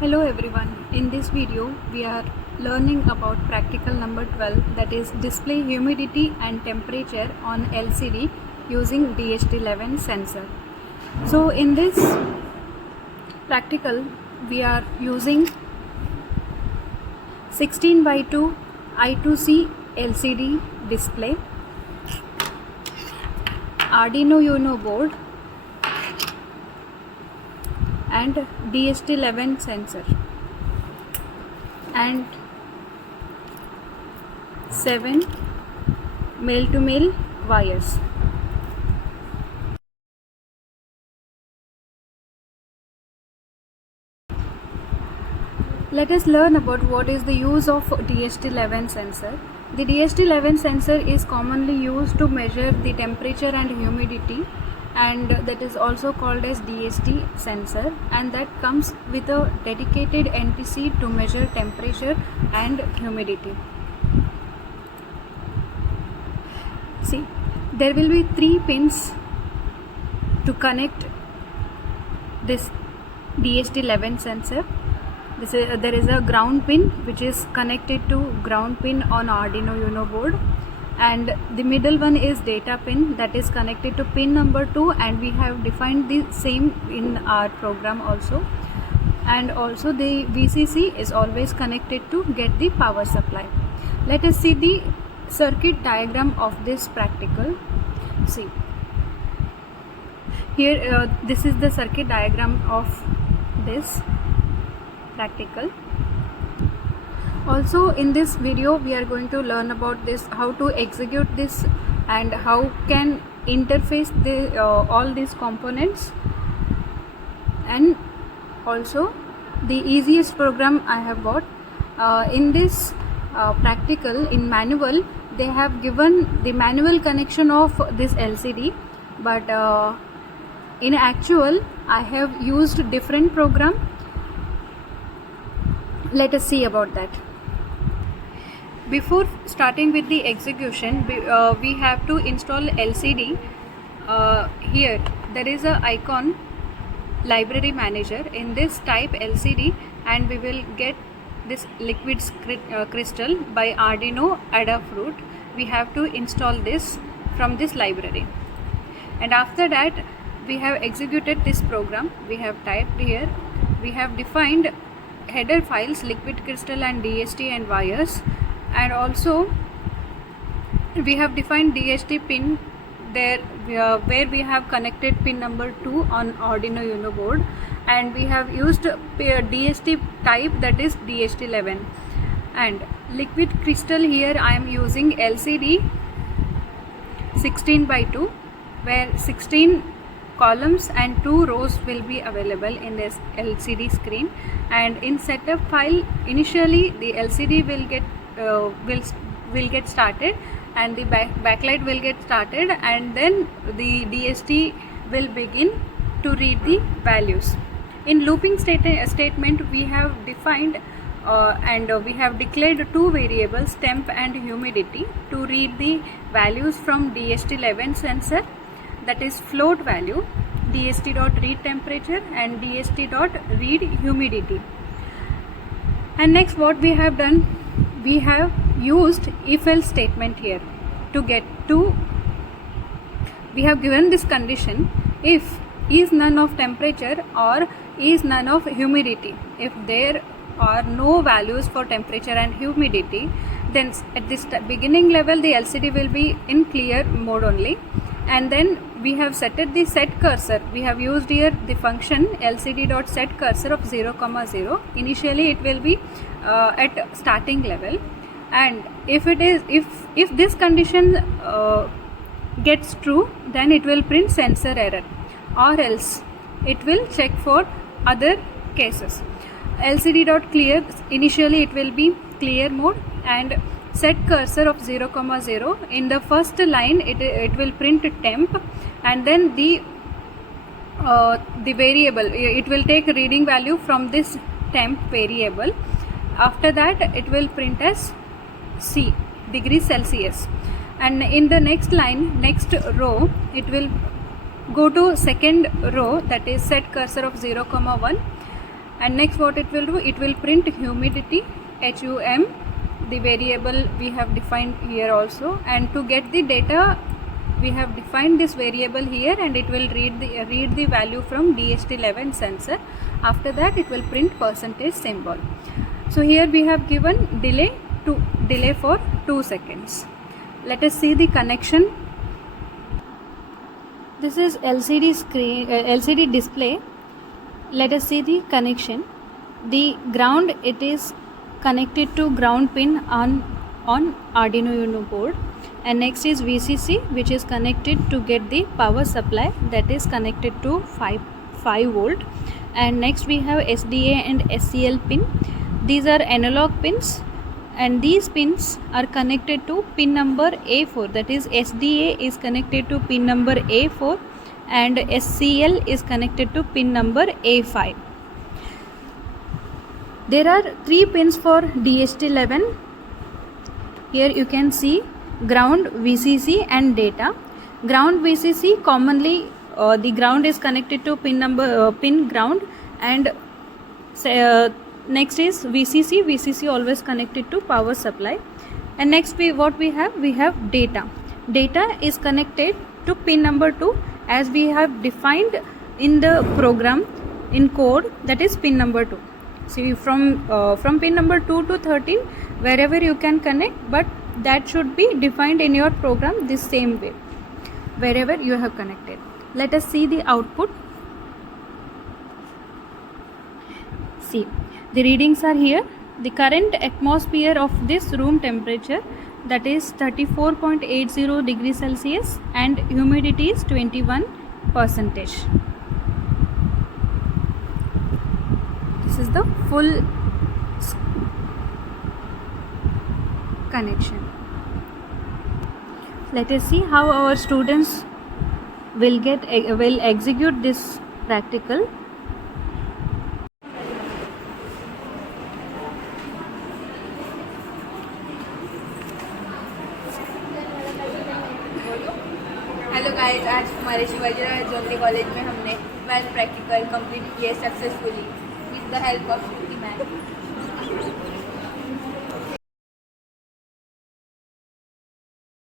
Hello everyone, in this video we are learning about practical number 12, that is display humidity and temperature on LCD using DHT11 sensor. So in this practical we are using 16:2 I2C LCD display, Arduino Uno board and DHT11 sensor and 7 male-to-male wires. Let us learn about what is the use of DHT11 sensor. The DHT11 sensor is commonly used to measure the temperature and humidity, and that is also called as DHT sensor, and that comes with a dedicated NTC to measure temperature and humidity. See, there will be 3 pins to connect this DHT11 sensor. There is a ground pin which is connected to ground pin on Arduino Uno board, and the middle one is data pin that is connected to pin number 2, and we have defined the same in our program also. And also the VCC is always connected to get the power supply. Let us see the circuit diagram of this practical. See here, this is the circuit diagram of this practical. Also in this video we are going to learn about this, how to execute this and how can interface the all these components, and also the easiest program I have got. In this practical, in manual they have given the manual connection of this LCD, but in actual I have used different program. Let us see about that. Before starting with the execution, we have to install LCD. Here there is a icon library manager. In this type LCD and we will get this liquid crystal by Arduino Adafruit. We have to install this from this library, and after that we have executed this program. We have typed here, we have defined header files liquid crystal and DHT and wires, and also we have defined DHT pin there where we have connected pin number 2 on Arduino Uno board, and we have used DHT type, that is DHT11. And liquid crystal, here I am using LCD 16:2 where 16 columns and 2 rows will be available in this LCD screen. And in setup file, initially the LCD will get started and the backlight will get started, and then the DHT will begin to read the values. In looping statement we have defined and we have declared 2 variables, temp and humidity, to read the values from DHT11 sensor, that is float value, DHT.read temperature and DHT.read humidity. And next what we have done, we have used if-else statement here to get to, we have given this condition, if is none of temperature or is none of humidity. If there are no values for temperature and humidity, then at this beginning level the LCD will be in clear mode only. And then we have set the set cursor. We have used here the function lcd.set cursor of 0,0. Initially it will be at starting level, and if this condition gets true, then it will print sensor error, or else it will check for other cases. lcd.clear, initially it will be clear mode, and set cursor of 0,0. In the first line it will print temp, and then the variable, it will take reading value from this temp variable. After that it will print as C, degrees Celsius, and in the next line, next row, it will go to second row, that is set cursor of 0,1, And next what it will do, it will print humidity, HUM, the variable we have defined here also. And to get the data, we have defined this variable here, and it will read the value from DHT11 sensor. After that it will print percentage symbol. So here we have given delay for 2 seconds. Let us see the connection. This is LCD screen, LCD display. Let us see the connection. The ground, it is connected to ground pin on Arduino Uno board, and next is VCC, which is connected to get the power supply, that is connected to 5 volt. And next we have SDA and SCL pin. These are analog pins, and these pins are connected to pin number A4, that is SDA is connected to pin number A4 and SCL is connected to pin number A5. There are 3 pins for DHT11. Here you can see ground, VCC and data. Ground VCC, commonly the ground is connected to pin ground, and next is VCC. VCC always connected to power supply. And next we have data. Data is connected to pin number 2, as we have defined in the program in code, that is pin number 2. See, from pin number 2 to 13, wherever you can connect, but that should be defined in your program this same way, wherever you have connected. Let us see the output. See, the readings are here. The current atmosphere of this room temperature, that is 34.80 degrees Celsius, and humidity is 21%. This is the full connection. Let us see how our students will execute this practical. Hello guys, आज हमारे Shivajirao जोंगली college में हमने math practical complete किए successfully with the help of ma'am.